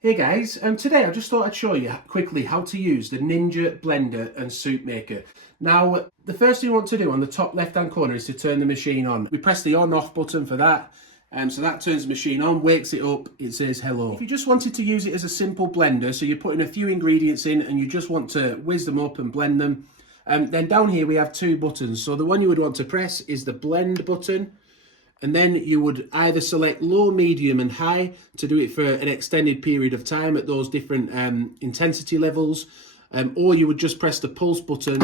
Hey guys, today I just thought I'd show you quickly how to use the Ninja blender and soup maker. Now, the first thing you want to do on the top left hand corner is to turn the machine on. We press the on off button for that, so that turns the machine on, wakes it up, it says hello. If you just wanted to use it as a simple blender, so you're putting a few ingredients in and you just want to whiz them up and blend them, then down here we have two buttons. So the one you would want to press is the blend button. And then you would either select low, medium and high to do it for an extended period of time at those different intensity levels. Or you would just press the pulse button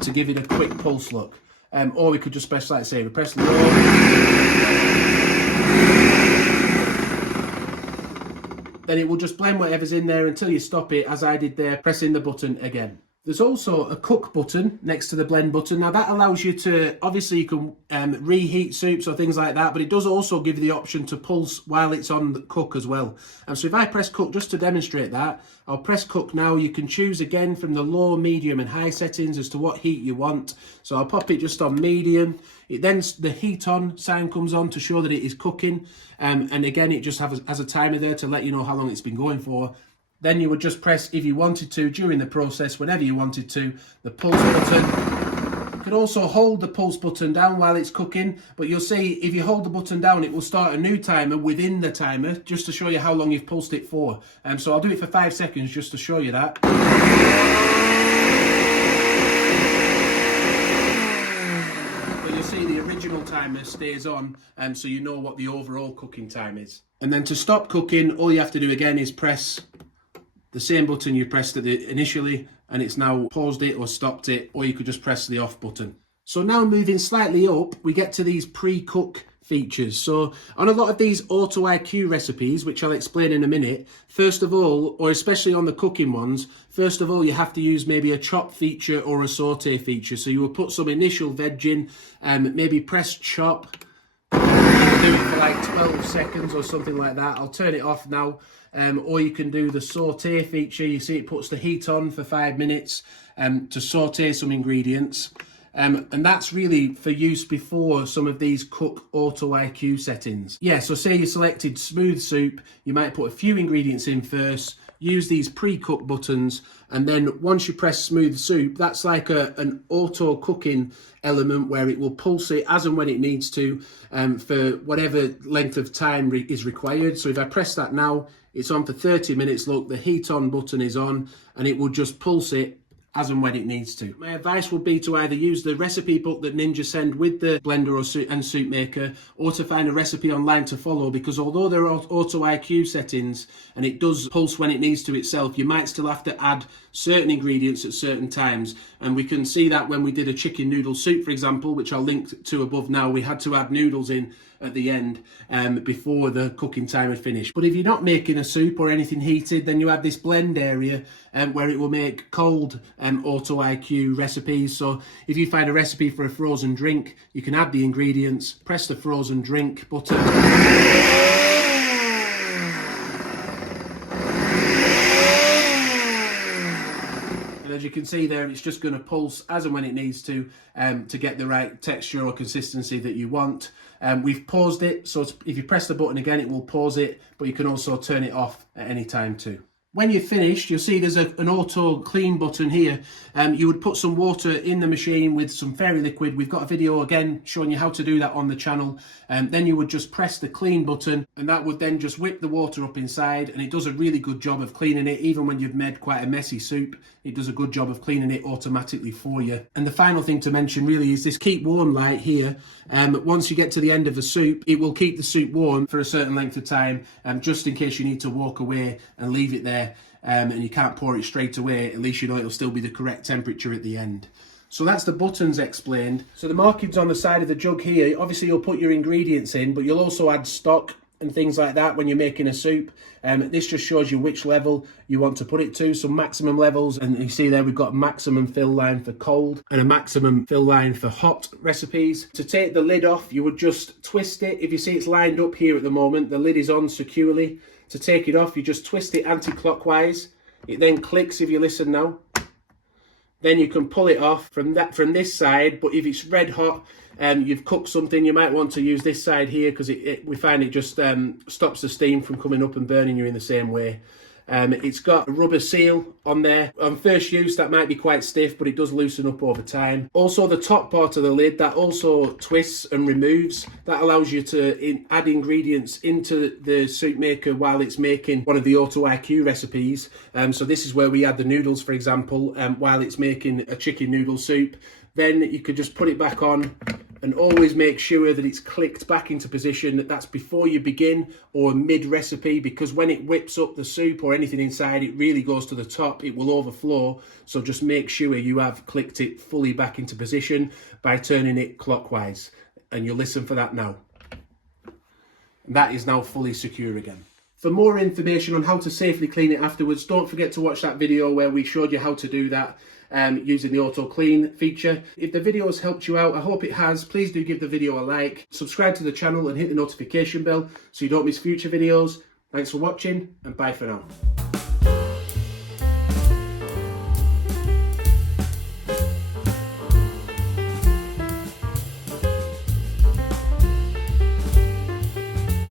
to give it a quick pulse look. Or we could just press, like I say, we press low. Then it will just blend whatever's in there until you stop it, as I did there, pressing the button again. There's also a cook button next to the blend button. Now that allows you to, obviously you can reheat soups or things like that, but it does also give you the option to pulse while it's on the cook as well. So if I press cook just to demonstrate that, I'll press cook now. You can choose again from the low, medium and high settings as to what heat you want. So I'll pop it just on medium. Then the heat on sign comes on to show that it is cooking. And again, it just has a timer there to let you know how long it's been going for. Then you would just press, if you wanted to, during the process, whenever you wanted to, the pulse button. You can also hold the pulse button down while it's cooking, but you'll see if you hold the button down, it will start a new timer within the timer, just to show you how long you've pulsed it for. So I'll do it for 5 seconds just to show you that. But you'll see the original timer stays on, so you know what the overall cooking time is. And then to stop cooking, all you have to do again is press the same button you pressed it initially, and it's now paused it or stopped it, or you could just press the off button. So now moving slightly up, we get to these pre-cook features. So on a lot of these Auto IQ recipes, which I'll explain in a minute, first of all, or especially on the cooking ones, first of all, you have to use maybe a chop feature or a saute feature. So you will put some initial veg in, maybe press chop, do it for like 12 seconds or something like that. I'll turn it off now. Or you can do the saute feature. You see it puts the heat on for 5 minutes to saute some ingredients. And that's really for use before some of these cook Auto IQ settings. Yeah, so say you selected smooth soup, you might put a few ingredients in first, use these pre-cook buttons, and then once you press smooth soup, that's like an auto cooking element where it will pulse it as and when it needs to for whatever length of time is required. So if I press that now, it's on for 30 minutes. Look, the heat on button is on, and it will just pulse it as and when it needs to. My advice would be to either use the recipe book that Ninja send with the blender and soup maker, or to find a recipe online to follow, because although there are Auto IQ settings and it does pulse when it needs to itself, you might still have to add certain ingredients at certain times. And we can see that when we did a chicken noodle soup, for example, which I'll link to above now, we had to add noodles in at the end before the cooking time had finished. But if you're not making a soup or anything heated, then you have this blend area where it will make cold Auto IQ recipes. So if you find a recipe for a frozen drink, you can add the ingredients, press the frozen drink button. As you can see there, it's just going to pulse as and when it needs to get the right texture or consistency that you want. We've paused it, so if you press the button again, it will pause it, but you can also turn it off at any time too. When you're finished, you'll see there's an auto clean button here. You would put some water in the machine with some fairy liquid. We've got a video again showing you how to do that on the channel. Then you would just press the clean button, and that would then just whip the water up inside, and it does a really good job of cleaning it. Even when you've made quite a messy soup, it does a good job of cleaning it automatically for you. And the final thing to mention really is this keep warm light here. Once you get to the end of the soup, it will keep the soup warm for a certain length of time, just in case you need to walk away and leave it there. And you can't pour it straight away, at least you know it'll still be the correct temperature at the end. So that's the buttons explained. So the markings on the side of the jug here, obviously you'll put your ingredients in, but you'll also add stock and things like that when you're making a soup. This just shows you which level you want to put it to, some maximum levels, and you see there we've got a maximum fill line for cold and a maximum fill line for hot recipes. To take the lid off, you would just twist it. If you see it's lined up here at the moment, the lid is on securely. To take it off, you just twist it anti-clockwise. It then clicks if you listen now. Then you can pull it off from this side, but if it's red hot, you've cooked something, you might want to use this side here because we find it just stops the steam from coming up and burning you in the same way. It's got a rubber seal on there. On first use, that might be quite stiff, but it does loosen up over time. Also, the top part of the lid, that also twists and removes. That allows you to add ingredients into the soup maker while it's making one of the Auto IQ recipes. So this is where we add the noodles, for example, while it's making a chicken noodle soup. Then you could just put it back on, and always make sure that it's clicked back into position. That's before you begin or mid recipe, because when it whips up the soup or anything inside, it really goes to the top, it will overflow. So just make sure you have clicked it fully back into position by turning it clockwise, and you'll listen for that now. And that is now fully secure again. For more information on how to safely clean it afterwards, don't forget to watch that video where we showed you how to do that using the auto clean feature. If the video has helped you out, I hope it has. Please do give the video a like, subscribe to the channel and hit the notification bell so you don't miss future videos. Thanks for watching, and bye for now.